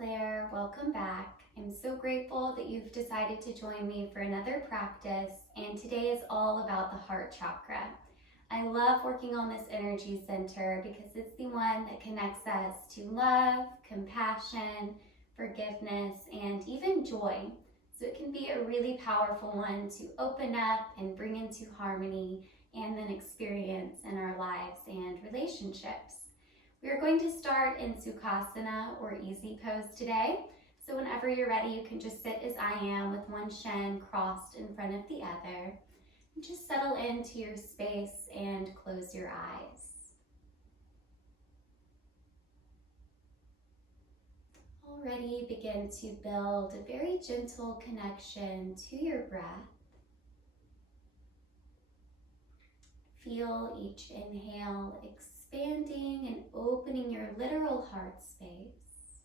Claire. Welcome back. I'm so grateful that you've decided to join me for another practice, and today is all about the heart chakra. I love working on this energy center because it's the one that connects us to love, compassion, forgiveness, and even joy. So it can be a really powerful one to open up and bring into harmony and then experience in our lives and relationships. We are going to start in Sukhasana or easy pose today. So whenever you're ready, you can just sit as I am with one shin crossed in front of the other. And just settle into your space and close your eyes. Already begin to build a very gentle connection to your breath. Feel each inhale expanding and opening your literal heart space.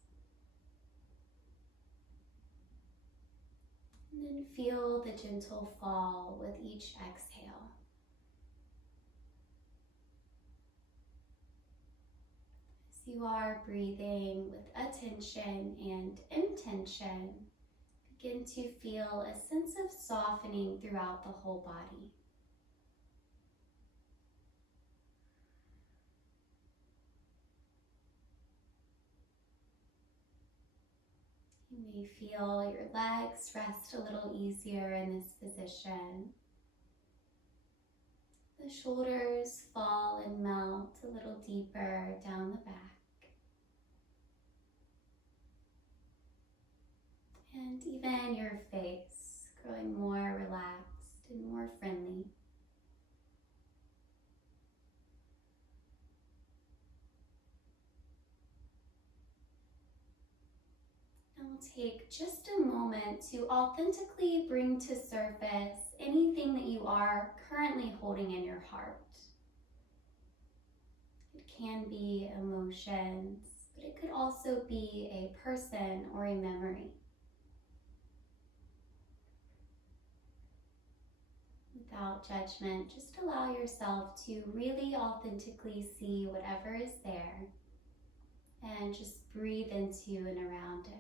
And then feel the gentle fall with each exhale. As you are breathing with attention and intention, begin to feel a sense of softening throughout the whole body. You may feel your legs rest a little easier in this position. The shoulders fall and melt a little deeper down the back. And even your face growing more relaxed and more friendly. We'll take just a moment to authentically bring to surface anything that you are currently holding in your heart. It can be emotions, but it could also be a person or a memory. Without judgment, just allow yourself to really authentically see whatever is there and just breathe into and around it.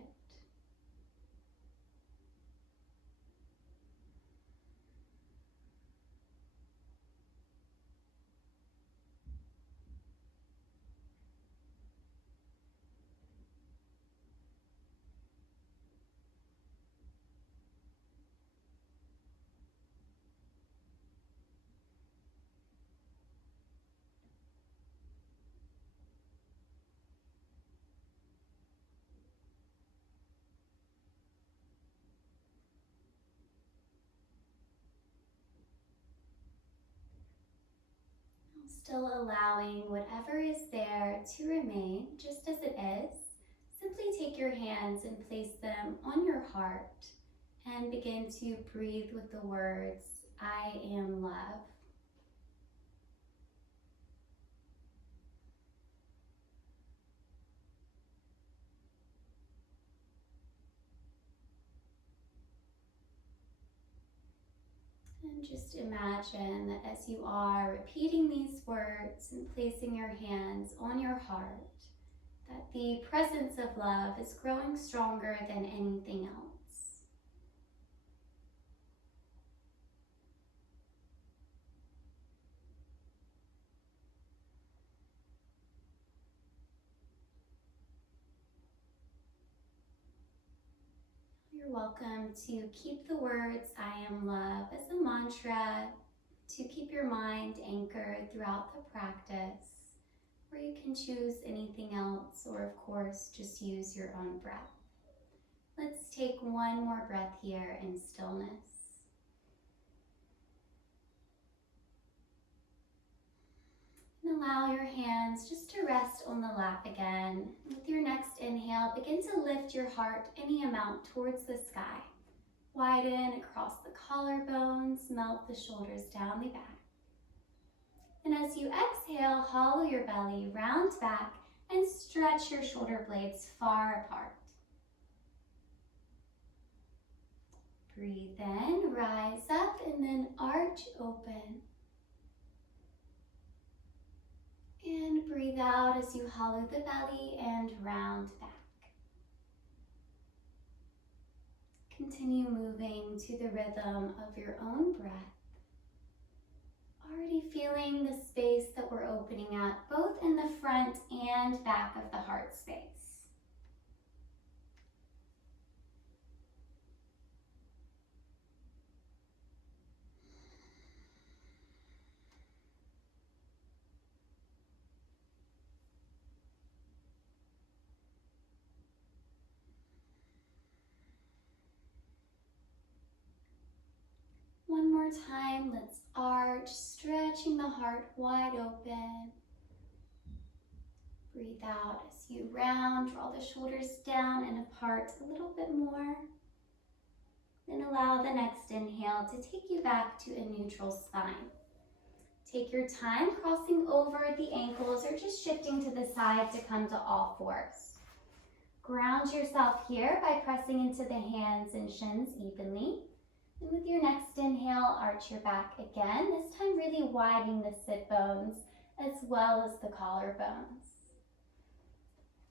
Still allowing whatever is there to remain just as it is. Simply take your hands and place them on your heart and begin to breathe with the words, I am love. And just imagine that as you are repeating these words and placing your hands on your heart, that the presence of love is growing stronger than anything else. You're welcome to keep the words, I am love, as a mantra to keep your mind anchored throughout the practice, or you can choose anything else, or of course, just use your own breath. Let's take one more breath here in stillness. And allow your hands just to rest on the lap again. With your next inhale, begin to lift your heart any amount towards the sky. Widen across the collarbones, melt the shoulders down the back. And as you exhale, hollow your belly, round back, and stretch your shoulder blades far apart. Breathe in, rise up, and then arch open. And breathe out as you hollow the belly and round back. Continue moving to the rhythm of your own breath. Already feeling the space that we're opening at, both in the front and back of the heart space. One more time, let's arch, stretching the heart wide open. Breathe out as you round, draw the shoulders down and apart a little bit more. Then allow the next inhale to take you back to a neutral spine. Take your time crossing over the ankles or just shifting to the side to come to all fours. Ground yourself here by pressing into the hands and shins evenly. And with your next inhale, arch your back again, this time really widening the sit bones as well as the collarbones.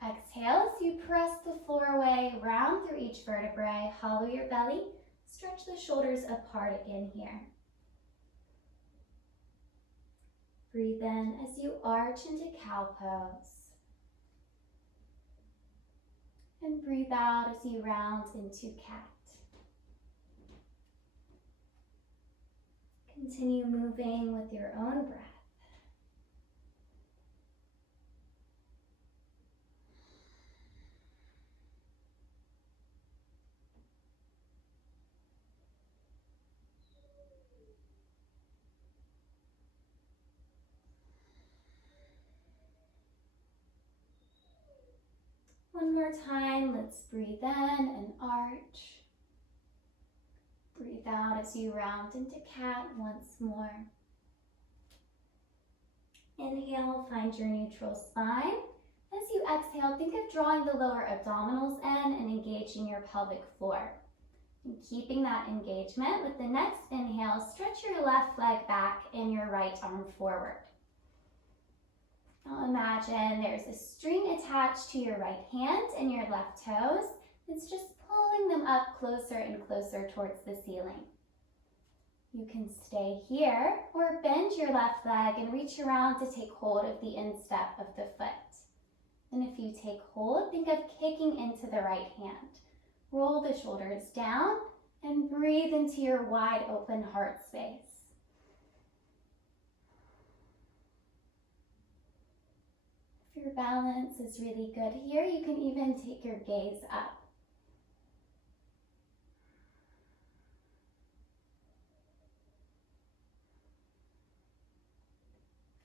Exhale as you press the floor away, round through each vertebrae, hollow your belly, stretch the shoulders apart again here. Breathe in as you arch into cow pose. And breathe out as you round into cat. Continue moving with your own breath. One more time, let's breathe in and arch. Breathe out as you round into cat once more. Inhale, find your neutral spine. As you exhale, think of drawing the lower abdominals in and engaging your pelvic floor. And keeping that engagement, with the next inhale, stretch your left leg back and your right arm forward. Now imagine there's a string attached to your right hand and your left toes. It's just pulling them up closer and closer towards the ceiling. You can stay here or bend your left leg and reach around to take hold of the instep of the foot. And if you take hold, think of kicking into the right hand. Roll the shoulders down and breathe into your wide open heart space. If your balance is really good here, you can even take your gaze up.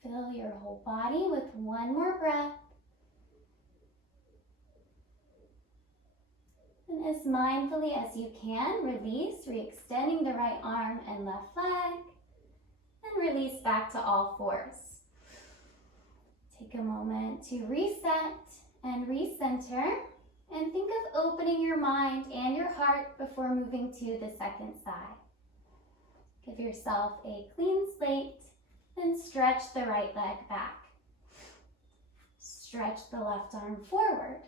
Fill your whole body with one more breath. And as mindfully as you can, release, re-extending the right arm and left leg. And release back to all fours. Take a moment to reset and recenter. And think of opening your mind and your heart before moving to the second side. Give yourself a clean slate. Then stretch the right leg back. Stretch the left arm forward.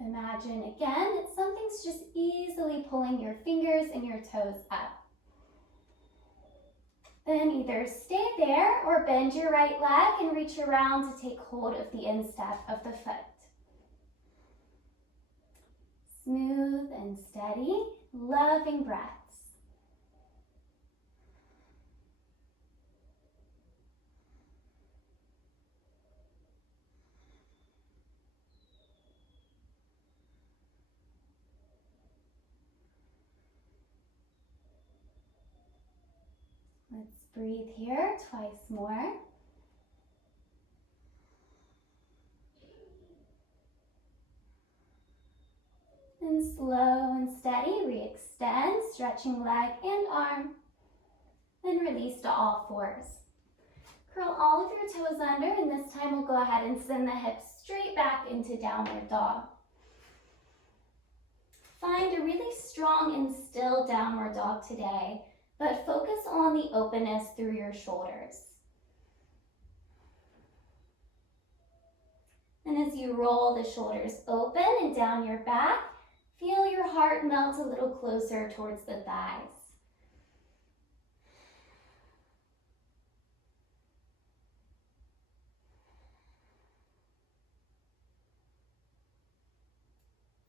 Imagine again that something's just easily pulling your fingers and your toes up. Then either stay there or bend your right leg and reach around to take hold of the instep of the foot. Smooth and steady, loving breaths. Let's breathe here twice more. And slow and steady, re-extend, stretching leg and arm. Then release to all fours. Curl all of your toes under, and this time we'll go ahead and send the hips straight back into downward dog. Find a really strong and still downward dog today, but focus on the openness through your shoulders. And as you roll the shoulders open and down your back, Feel your heart melt a little closer towards the thighs.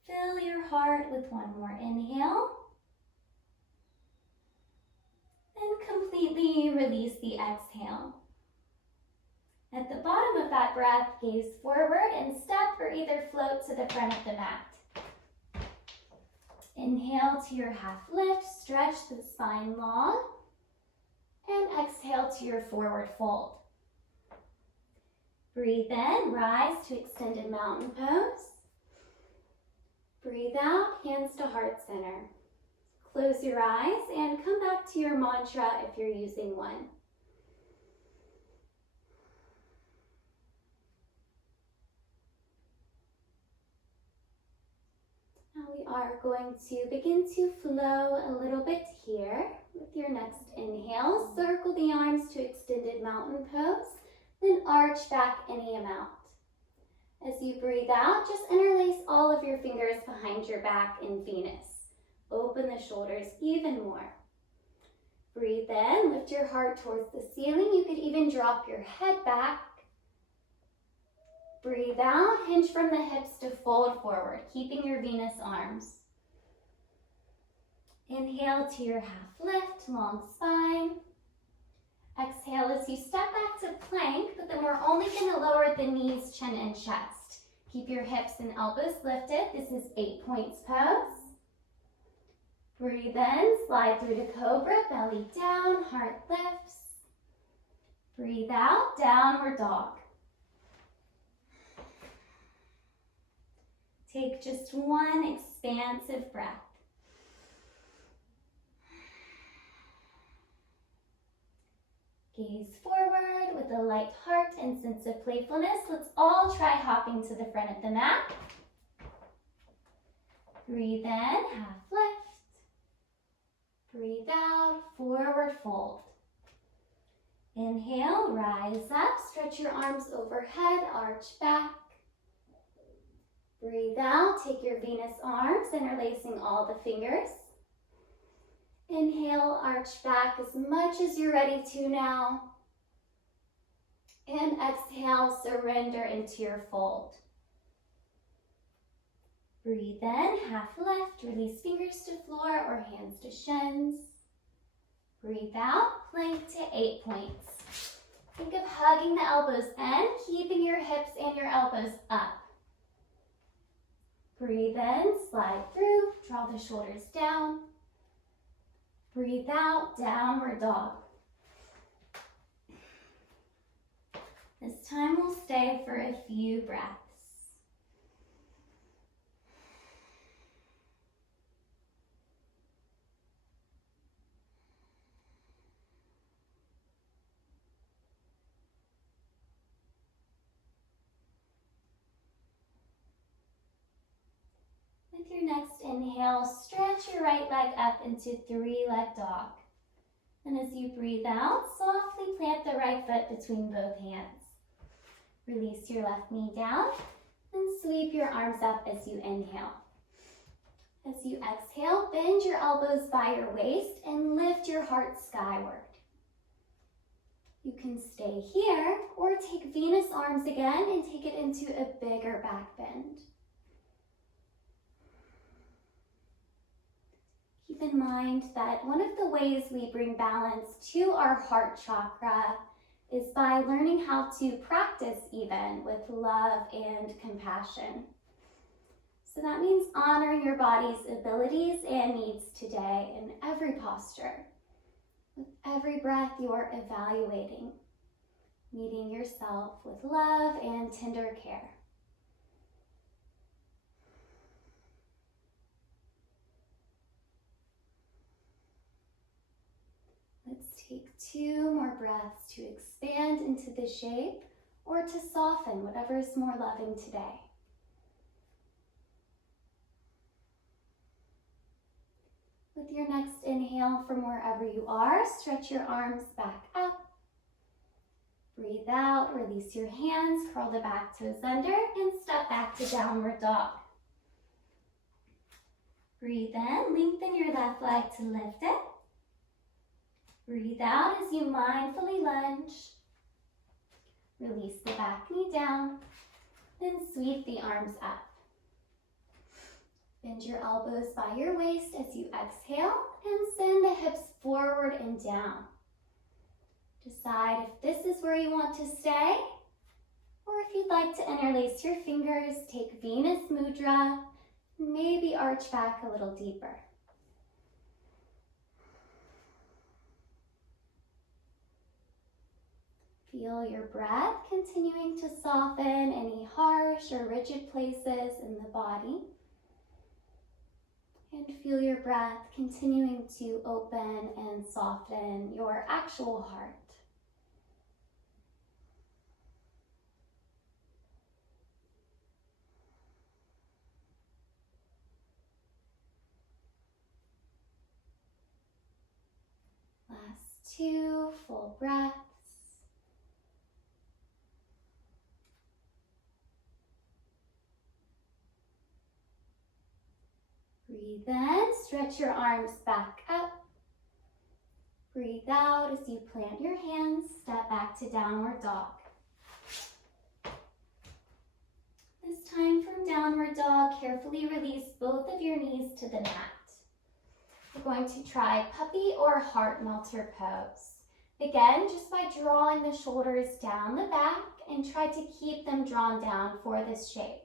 Fill your heart with one more inhale. And completely release the exhale. At the bottom of that breath, gaze forward and step or either float to the front of the mat. Inhale to your half lift, stretch the spine long, and exhale to your forward fold. Breathe in, rise to extended mountain pose. Breathe out, hands to heart center. Close your eyes and come back to your mantra if you're using one. Now we are going to begin to flow a little bit here. With your next inhale, circle the arms to extended mountain pose, then arch back any amount. As you breathe out, just interlace all of your fingers behind your back in Venus. Open the shoulders even more. Breathe in, lift your heart towards the ceiling. You could even drop your head back. Breathe out, hinge from the hips to fold forward, keeping your Venus arms. Inhale to your half lift, long spine. Exhale as you step back to plank, but then we're only going to lower the knees, chin, and chest. Keep your hips and elbows lifted. This is 8 points pose. Breathe in, slide through to cobra, belly down, heart lifts. Breathe out, downward dog. Take just one expansive breath. Gaze forward with a light heart and sense of playfulness. Let's all try hopping to the front of the mat. Breathe in, half lift. Breathe out, forward fold. Inhale, rise up, stretch your arms overhead, arch back. Breathe out, take your Venus arms, interlacing all the fingers. Inhale, arch back as much as you're ready to now. And exhale, surrender into your fold. Breathe in, half lift, release fingers to floor or hands to shins. Breathe out, plank to 8 points. Think of hugging the elbows in, keeping your hips and your elbows up. Breathe in, slide through, draw the shoulders down. Breathe out, downward dog. This time we'll stay for a few breaths. With your next inhale, stretch your right leg up into three-leg dog. And as you breathe out, softly plant the right foot between both hands. Release your left knee down and sweep your arms up as you inhale. As you exhale, bend your elbows by your waist and lift your heart skyward. You can stay here or take Venus arms again and take it into a bigger back bend. Keep in mind that one of the ways we bring balance to our heart chakra is by learning how to practice even with love and compassion. So that means honoring your body's abilities and needs today in every posture. With every breath, you're evaluating, meeting yourself with love and tender care. Let's take 2 more breaths to expand into the shape or to soften whatever is more loving today. With your next inhale from wherever you are, stretch your arms back up. Breathe out, release your hands, curl the back toes under, and step back to downward dog. Breathe in, lengthen your left leg to lift it. Breathe out as you mindfully lunge. Release the back knee down, then sweep the arms up. Bend your elbows by your waist as you exhale and send the hips forward and down. Decide if this is where you want to stay, or if you'd like to interlace your fingers, take Venus Mudra, and maybe arch back a little deeper. Feel your breath continuing to soften any harsh or rigid places in the body. And feel your breath continuing to open and soften your actual heart. Last 2 full breaths. Breathe in, stretch your arms back up. Breathe out as you plant your hands, step back to downward dog. This time from downward dog, carefully release both of your knees to the mat. We're going to try puppy or heart melter pose. Begin just by drawing the shoulders down the back and try to keep them drawn down for this shape.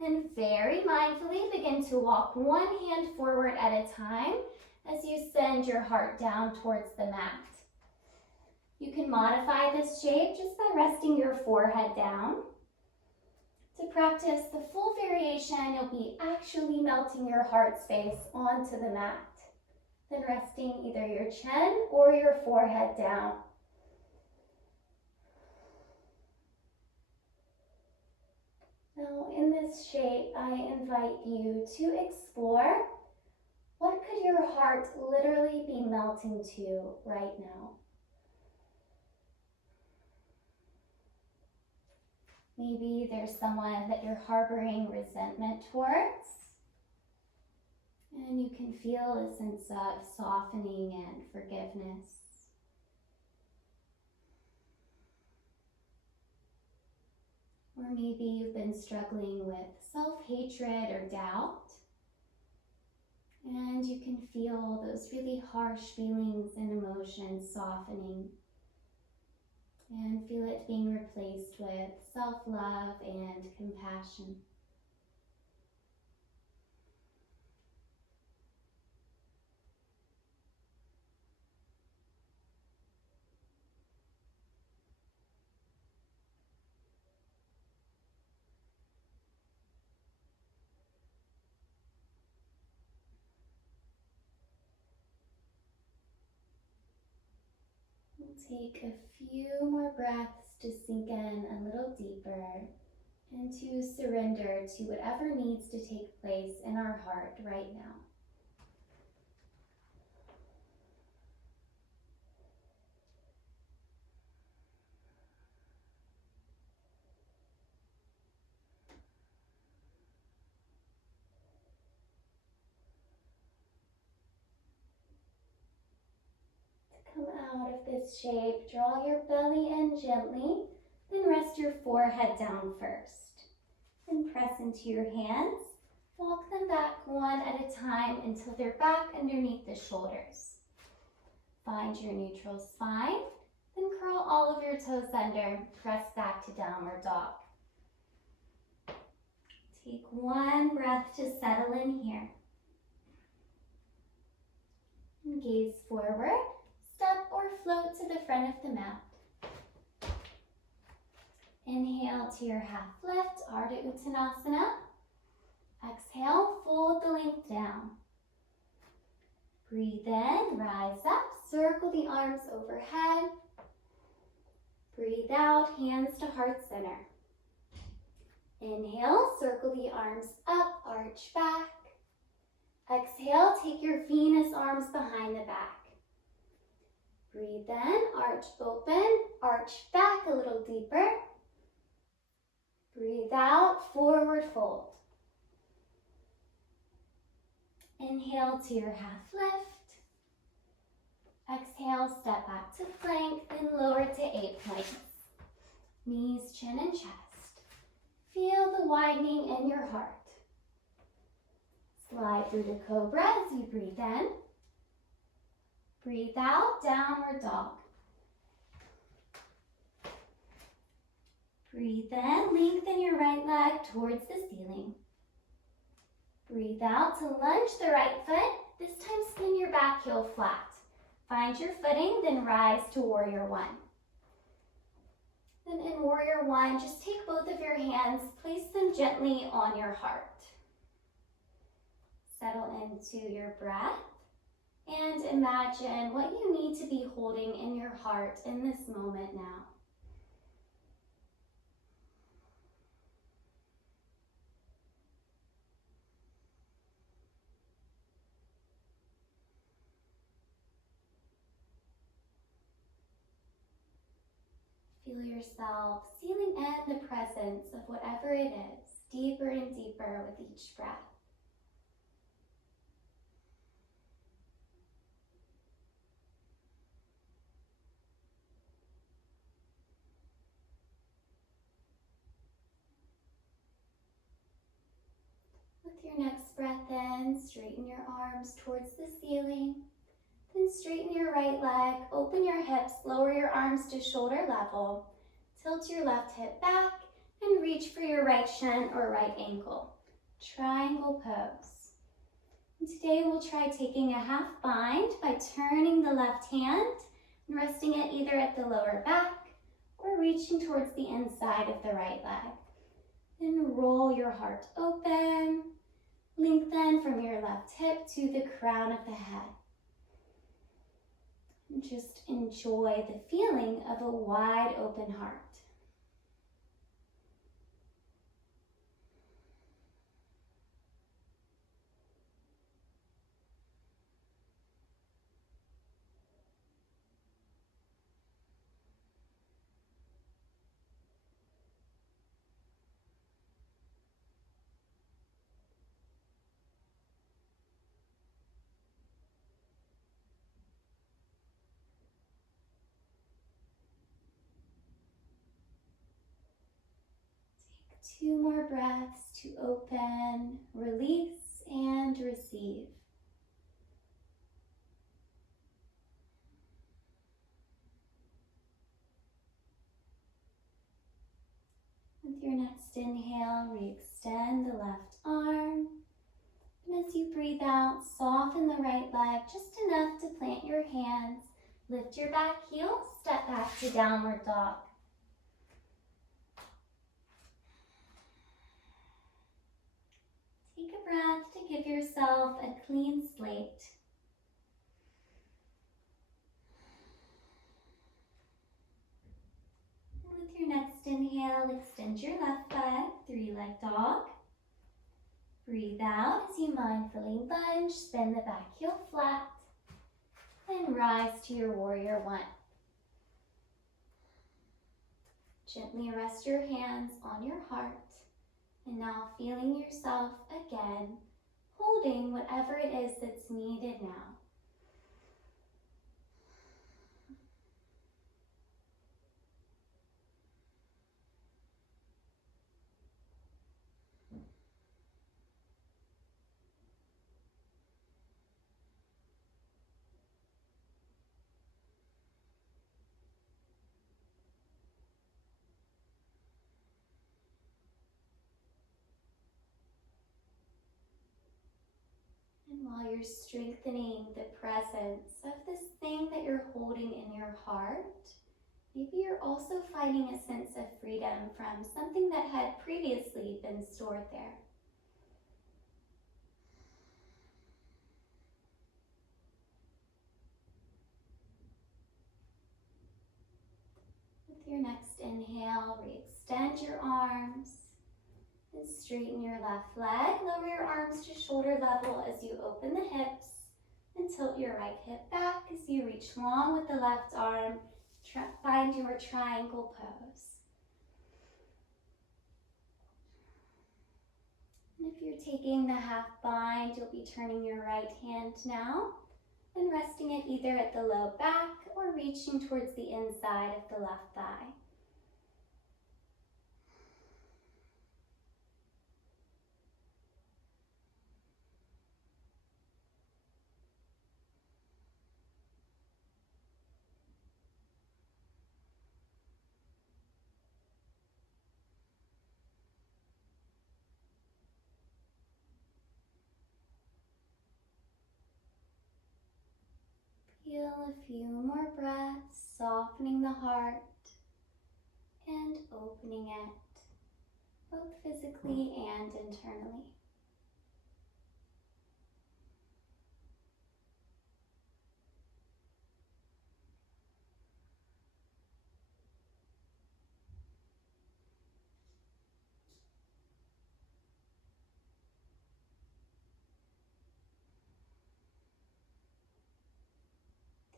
Then very mindfully begin to walk one hand forward at a time as you send your heart down towards the mat. You can modify this shape just by resting your forehead down. To practice the full variation, you'll be actually melting your heart space onto the mat, then resting either your chin or your forehead down. Now, in this shape, I invite you to explore what could your heart literally be melting to right now. Maybe there's someone that you're harboring resentment towards, and you can feel a sense of softening and forgiveness. Or maybe you've been struggling with self-hatred or doubt, and you can feel those really harsh feelings and emotions softening, and feel it being replaced with self-love and compassion. Take a few more breaths to sink in a little deeper and to surrender to whatever needs to take place in our heart right now. Come out of this shape, draw your belly in gently, then rest your forehead down first. Then press into your hands, walk them back one at a time until they're back underneath the shoulders. Find your neutral spine, then curl all of your toes under, press back to downward dog. Take one breath to settle in here. And gaze forward. Step or float to the front of the mat. Inhale to your half lift, Ardha Uttanasana. Exhale, fold the length down. Breathe in, rise up, circle the arms overhead. Breathe out, hands to heart center. Inhale, circle the arms up, arch back. Exhale, take your Venus arms behind the back. Breathe in, arch open, arch back a little deeper. Breathe out, forward fold. Inhale to your half lift. Exhale, step back to plank, then lower to 8 points. Knees, chin, and chest. Feel the widening in your heart. Slide through the cobra as you breathe in. Breathe out, downward dog. Breathe in, lengthen your right leg towards the ceiling. Breathe out to lunge the right foot. This time spin your back heel flat. Find your footing, then rise to warrior one. Then in warrior one, just take both of your hands, place them gently on your heart. Settle into your breath and imagine what you need to be holding in your heart in this moment now. Feel yourself sealing in the presence of whatever it is, deeper and deeper with each breath. With your next breath in, straighten your arms towards the ceiling. Then straighten your right leg, open your hips, lower your arms to shoulder level. Tilt your left hip back and reach for your right shin or right ankle. Triangle pose. And today we'll try taking a half bind by turning the left hand and resting it either at the lower back or reaching towards the inside of the right leg. Then roll your heart open. Lengthen from your left hip to the crown of the head. And just enjoy the feeling of a wide open heart. Two more breaths to open, release, and receive. With your next inhale, re-extend the left arm. And as you breathe out, soften the right leg just enough to plant your hands. Lift your back heel, step back to downward dog. Take a breath to give yourself a clean slate. And with your next inhale, extend your left leg, three-leg dog. Breathe out as you mindfully lunge, spin the back heel flat, and rise to your warrior one. Gently rest your hands on your heart. And now feeling yourself again, holding whatever it is that's needed now. And while you're strengthening the presence of this thing that you're holding in your heart, maybe you're also finding a sense of freedom from something that had previously been stored there. With your next inhale, re-extend your arms. And straighten your left leg, lower your arms to shoulder level as you open the hips, and tilt your right hip back as you reach long with the left arm. Find your triangle pose. And if If you're taking the half bind, you'll be turning your right hand now and resting it either at the low back or reaching towards the inside of the left thigh. Feel a few more breaths, softening the heart and opening it, both physically and internally.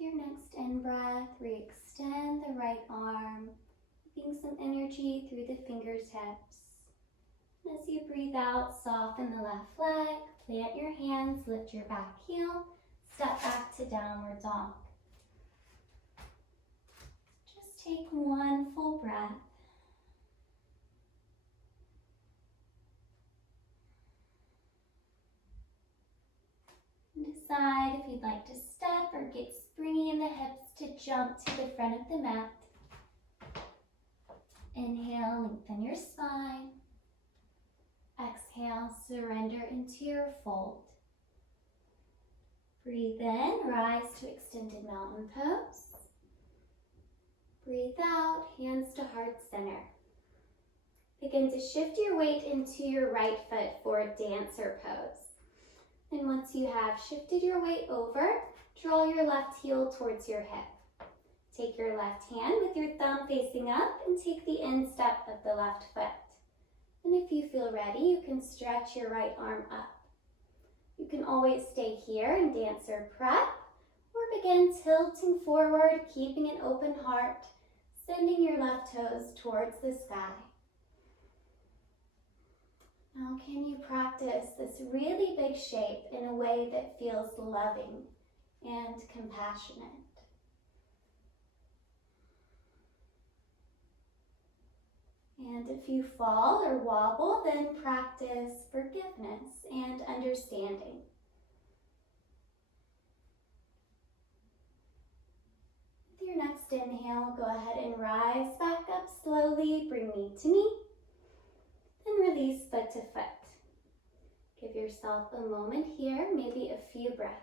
With your next in-breath, re-extend the right arm, keeping some energy through the fingertips. And as you breathe out, soften the left leg, plant your hands, lift your back heel, step back to downward dog. Just take one full breath. And decide if you'd like to step or get springy in the hips to jump to the front of the mat. Inhale, lengthen your spine. Exhale, surrender into your fold. Breathe in, rise to extended mountain pose. Breathe out, hands to heart center. Begin to shift your weight into your right foot for a dancer pose. And once you have shifted your weight over, draw your left heel towards your hip. Take your left hand with your thumb facing up and take the instep of the left foot. And if you feel ready, you can stretch your right arm up. You can always stay here in dancer prep or begin tilting forward, keeping an open heart, sending your left toes towards the sky. Now, can you practice this really big shape in a way that feels loving and compassionate? And if you fall or wobble, then practice forgiveness and understanding. With your next inhale, go ahead and rise back up slowly, bring knee to knee. Then release foot to foot. Give yourself a moment here, maybe a few breaths.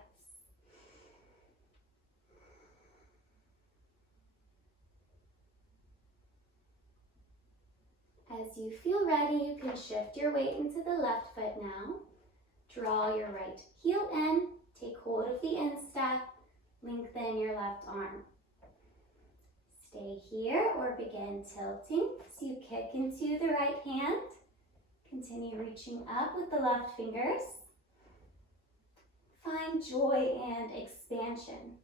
As you feel ready, you can shift your weight into the left foot now. Draw your right heel in, take hold of the instep, lengthen your left arm. Stay here or begin tilting as you kick into the right hand. Continue reaching up with the left fingers. Find joy and expansion.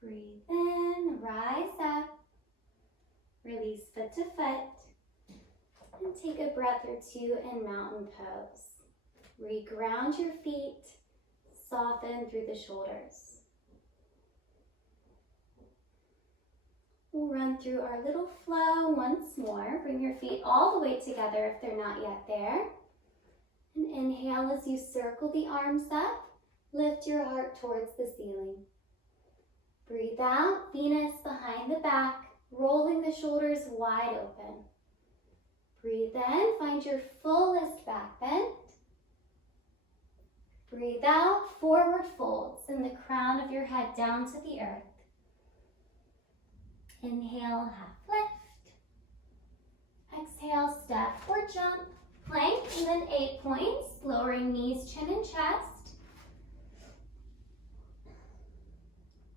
Breathe in, rise up, release foot to foot, and take a breath or two in mountain pose. Reground your feet, soften through the shoulders. We'll run through our little flow once more. Bring your feet all the way together if they're not yet there. And inhale as you circle the arms up, lift your heart towards the ceiling. Breathe out, Venus behind the back, rolling the shoulders wide open. Breathe in, find your fullest back bend. Breathe out, forward folds, and the crown of your head down to the earth. Inhale, half lift. Exhale, step or jump, plank, and then 8 points, lowering knees, chin, and chest.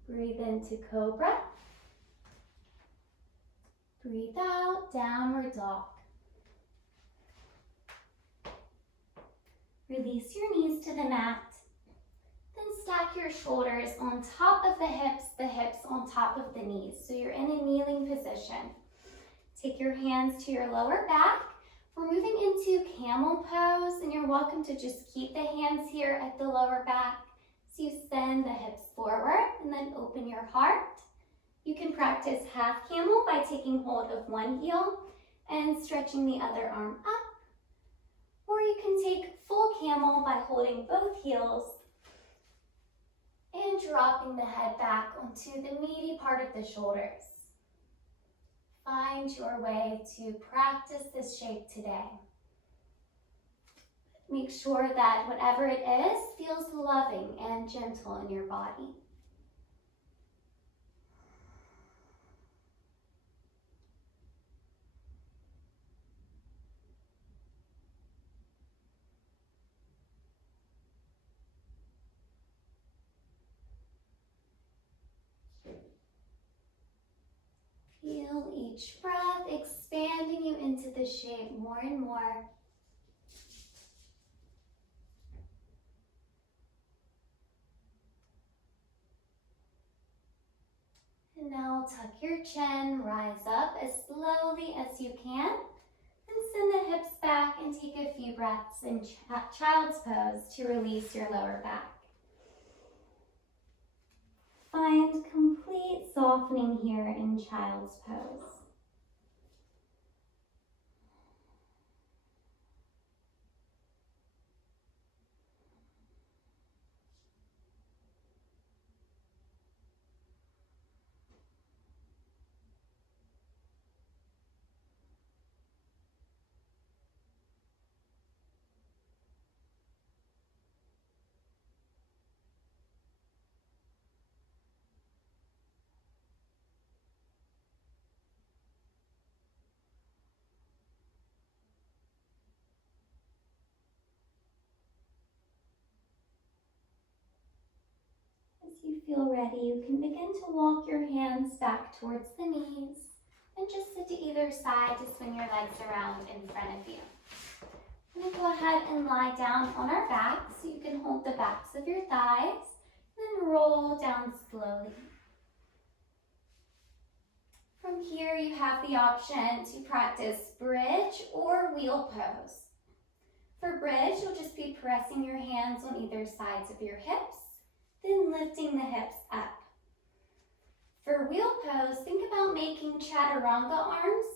Breathe into cobra. Breathe out, downward dog. Release your knees to the mat, stack your shoulders on top of the hips on top of the knees. So you're in a kneeling position. Take your hands to your lower back. We're moving into camel pose, and you're welcome to just keep the hands here at the lower back. So you send the hips forward and then open your heart. You can practice half camel by taking hold of one heel and stretching the other arm up. Or you can take full camel by holding both heels and dropping the head back onto the meaty part of the shoulders. Find your way to practice this shape today. Make sure that whatever it is feels loving and gentle in your body. Feel each breath expanding you into the shape more and more. And now tuck your chin, rise up as slowly as you can, and send the hips back and take a few breaths in child's pose to release your lower back. Find complete softening here in child's pose. As you feel ready, you can begin to walk your hands back towards the knees and just sit to either side to swing your legs around in front of you. I'm going to go ahead and lie down on our backs so you can hold the backs of your thighs and then roll down slowly. From here, you have the option to practice bridge or wheel pose. For bridge, you'll just be pressing your hands on either sides of your hips, then lifting the hips up. For wheel pose, think about making chaturanga arms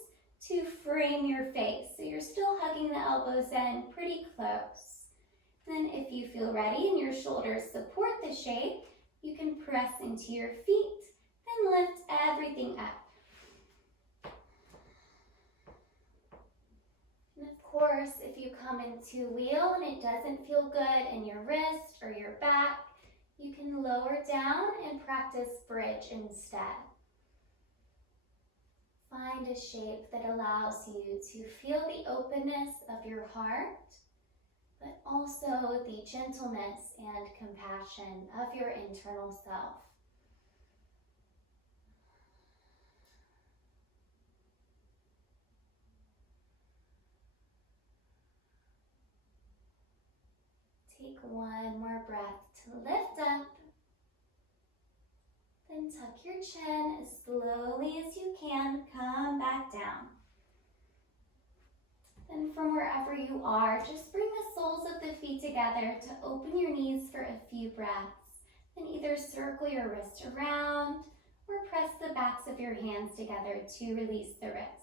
to frame your face. So you're still hugging the elbows in pretty close. Then if you feel ready and your shoulders support the shape, you can press into your feet, then lift everything up. And of course, if you come into wheel and it doesn't feel good in your wrist or your back, you can lower down and practice bridge instead. Find a shape that allows you to feel the openness of your heart, but also the gentleness and compassion of your internal self. Take one more breath to lift up. Then tuck your chin as slowly as you can. Come back down. Then from wherever you are, just bring the soles of the feet together to open your knees for a few breaths. Then either circle your wrist around or press the backs of your hands together to release the wrist.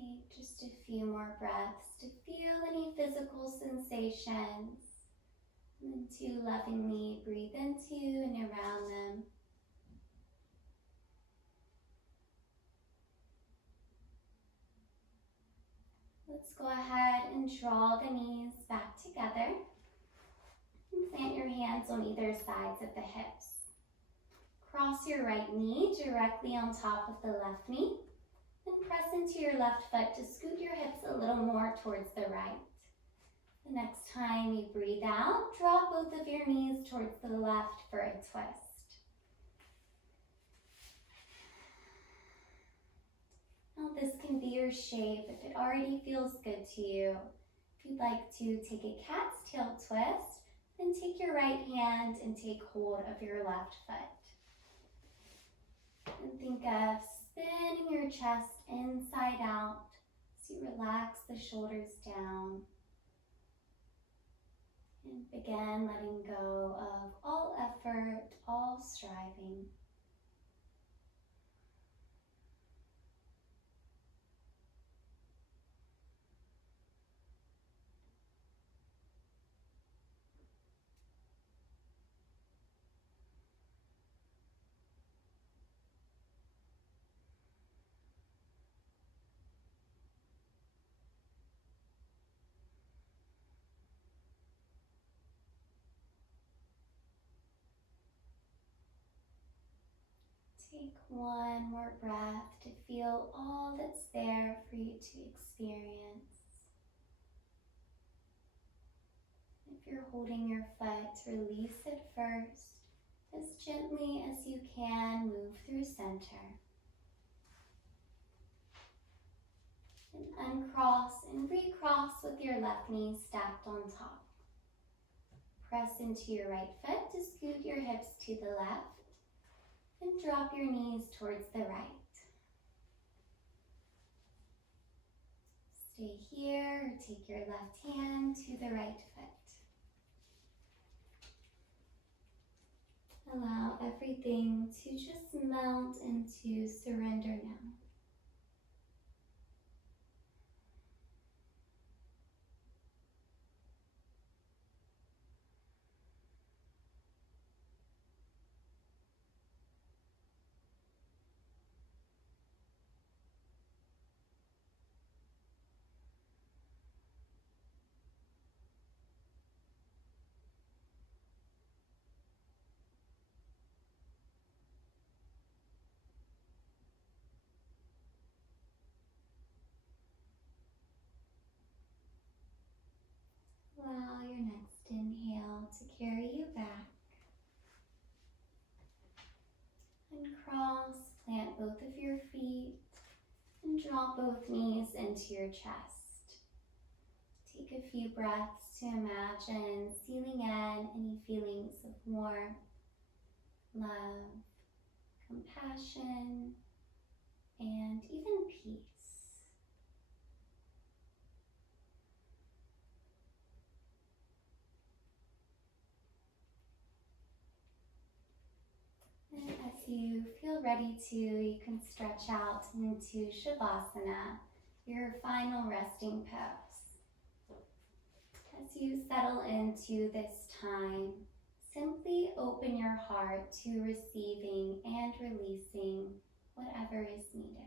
Take just a few more breaths to feel any physical sensations, and then to lovingly breathe into and around them. Let's go ahead and draw the knees back together and plant your hands on either sides of the hips. Cross your right knee directly on top of the left knee. Then press into your left foot to scoot your hips a little more towards the right. The next time you breathe out, drop both of your knees towards the left for a twist. Now this can be your shape if it already feels good to you. If you'd like to take a cat's tail twist, then take your right hand and take hold of your left foot. And think of spinning your chest inside out as you relax the shoulders down. And begin letting go of all effort, all striving. Take one more breath to feel all that's there for you to experience. If you're holding your foot, release it first. As gently as you can, move through center. And uncross and recross with your left knee stacked on top. Press into your right foot to scoot your hips to the left. And drop your knees towards the right. Stay here or take your left hand to the right foot. Allow everything to just melt into surrender now. Allow your next inhale to carry you back. Uncross, plant both of your feet, and draw both knees into your chest. Take a few breaths to imagine sealing in any feelings of warmth, love, compassion, and even peace. And as you feel ready to, you can stretch out into Shavasana, your final resting pose. As you settle into this time, simply open your heart to receiving and releasing whatever is needed.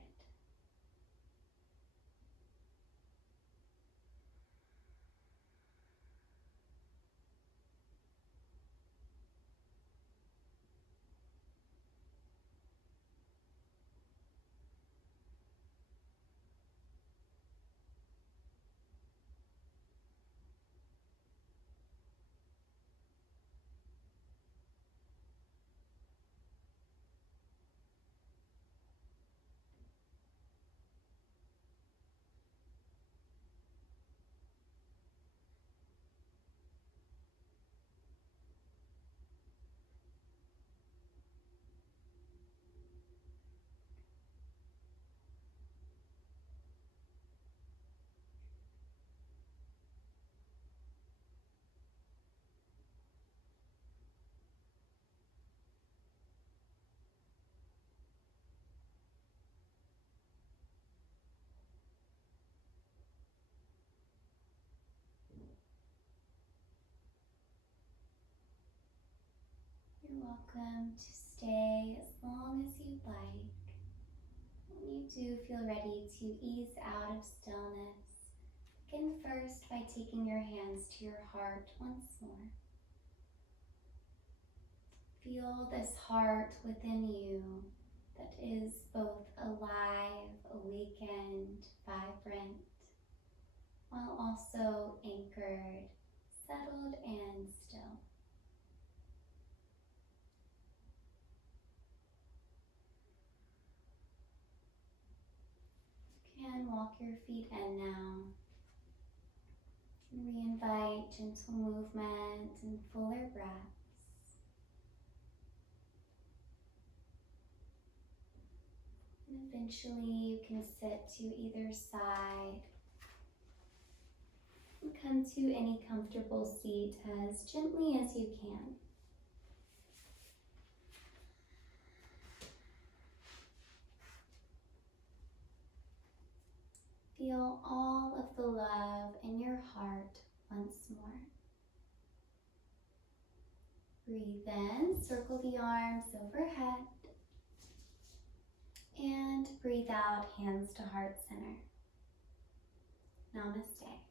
You're welcome to stay as long as you'd like. When you do feel ready to ease out of stillness, begin first by taking your hands to your heart once more. Feel this heart within you that is both alive, awakened, vibrant. while also anchored, settled, and still. You can walk your feet in now. And re-invite gentle movement and fuller breaths. And eventually you can sit to either side and come to any comfortable seat as gently as you can. Feel all of the love in your heart once more. Breathe in, circle the arms overhead. And breathe out, hands to heart center. Namaste.